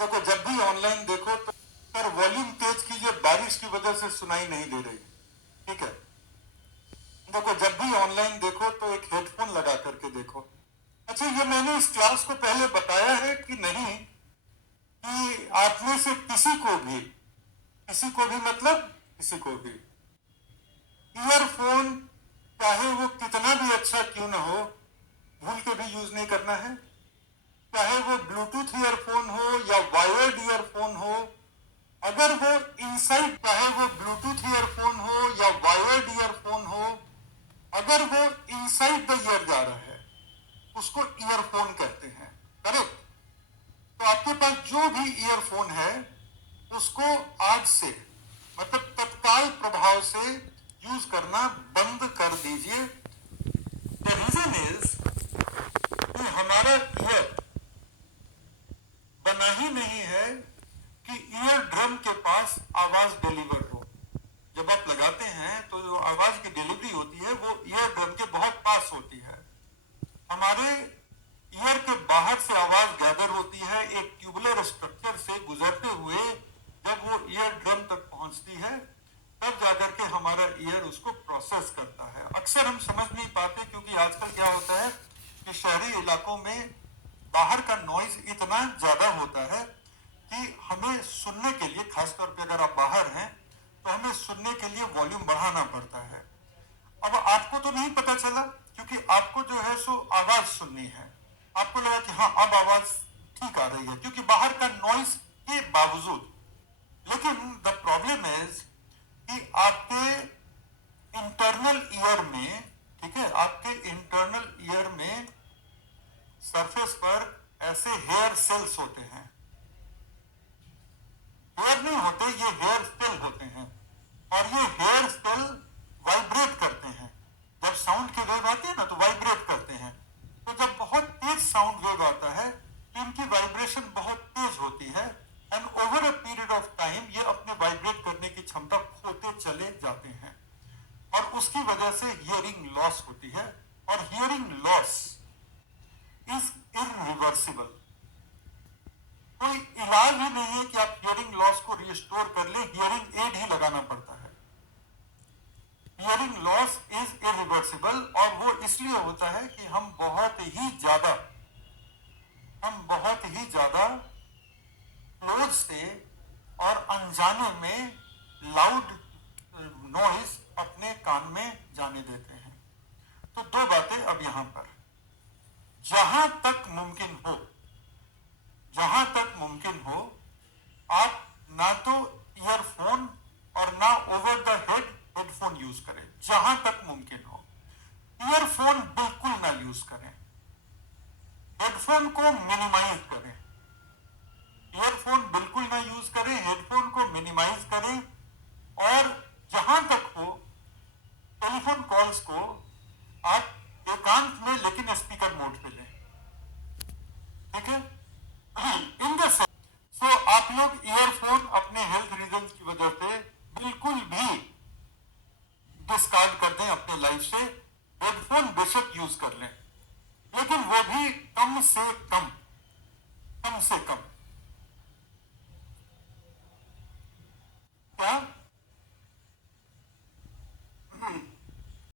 देखो, जब भी ऑनलाइन देखो तो पर वॉल्यूम तेज कीजिए, बारिश की वजह से सुनाई नहीं दे रही। ठीक है। देखो, जब भी ऑनलाइन देखो तो एक हेडफोन लगा करके देखो। अच्छा, ये मैंने इस क्लास को पहले बताया है कि नहीं, कि आप में से किसी को भी मतलब किसी को भी ईयरफोन, चाहे वो कितना भी अच्छा क्यों ना हो, भूल के भी यूज नहीं करना है। चाहे वो ब्लूटूथ ईयरफोन हो या वायर्ड ईयरफोन हो, अगर वो इनसाइड, चाहे वो ब्लूटूथ ईयरफोन हो या वायर्ड ईयरफोन हो, अगर वो इनसाइड द ईयर जा रहा है उसको ईयरफोन कहते हैं। करेक्ट। तो आपके पास जो भी ईयरफोन है उसको आज से, मतलब तत्काल प्रभाव से यूज करना बंद कर दीजिए। द रीजन इज कि हमारा ईयर बना ही नहीं है कि ईयर ड्रम के पास आवाज डिलीवर हो। जब आप लगाते हैं तो जो आवाज की डिलीवरी होती है वो ईयर ड्रम के बहुत पास होती है। हमारे ईयर के बाहर से आवाज गैदर होती है एक ट्यूबुलर स्ट्रक्चर से गुजरते हुए, जब वो ईयर ड्रम तक पहुंचती है तब जाकर के हमारा ईयर उसको प्रोसेस करता है। अक्सर हम समझ नहीं पाते क्योंकि आजकल क्या होता है कि शहरी इलाकों में बाहर का नॉइज इतना ज्यादा होता है कि हमें सुनने के लिए, खासतौर पे अगर आप बाहर हैं तो हमें सुनने के लिए वॉल्यूम बढ़ाना पड़ता है। अब आपको तो नहीं पता चला क्योंकि आपको जो है सो आवाज सुननी है, आपको लगा कि हाँ अब आवाज ठीक आ रही है क्योंकि बाहर का नॉइज के बावजूद। लेकिन द प्रॉब्लम इज कि आपके इंटरनल ईयर में, ठीक है, आपके इंटरनल ईयर में सरफेस पर ऐसे हेयर सेल्स होते हैं। हेयर नहीं होते, ये हेयर सेल होते हैं, और ये हेयर सेल वाइब्रेट करते हैं। जब साउंड की वेव आती है ना तो वाइब्रेट करते हैं। तो जब बहुत तेज साउंड वेव आता है तो इनकी वाइब्रेशन बहुत तेज होती है, and over a period of time ये अपने वाइब्रेट करने की क्षमता खोते चले जाते हैं, और उसकी वजह से हियरिंग लॉस होती है। और हियरिंग लॉस इज इरिवर्सिबल। कोई इलाज ही नहीं है कि आप हियरिंग लॉस को रिस्टोर कर ले, हियरिंग एड ही लगाना पड़ता है। हियरिंग लॉस इज इरिवर्सिबल, और वो इसलिए होता है कि हम बहुत ही ज्यादा क्लोज से और अनजाने में लाउड नॉइज अपने कान में जाने देते हैं। तो दो बातें अब यहां पर, जहां तक मुमकिन हो, जहां तक मुमकिन हो, आप ना तो ईयरफोन और ना over the head headphone use करें, जहां तक मुमकिन हो। ईयरफोन बिल्कुल ना यूज करें, हेडफोन को मिनिमाइज करें। ईयरफोन बिल्कुल ना यूज करें, हेडफोन को मिनिमाइज करें, और जहां तक हो टेलीफोन कॉल्स को आप एकांत में लेकिन स्पीकर मोड पे लें। ठीक है। इन द सो आप लोग ईयरफोन अपने हेल्थ रीजन की वजह से बिल्कुल भी डिस्कार्ड कर दें अपने लाइफ से। हेडफोन बेशक यूज कर लें, लेकिन वो भी कम से कम, कम से कम। क्या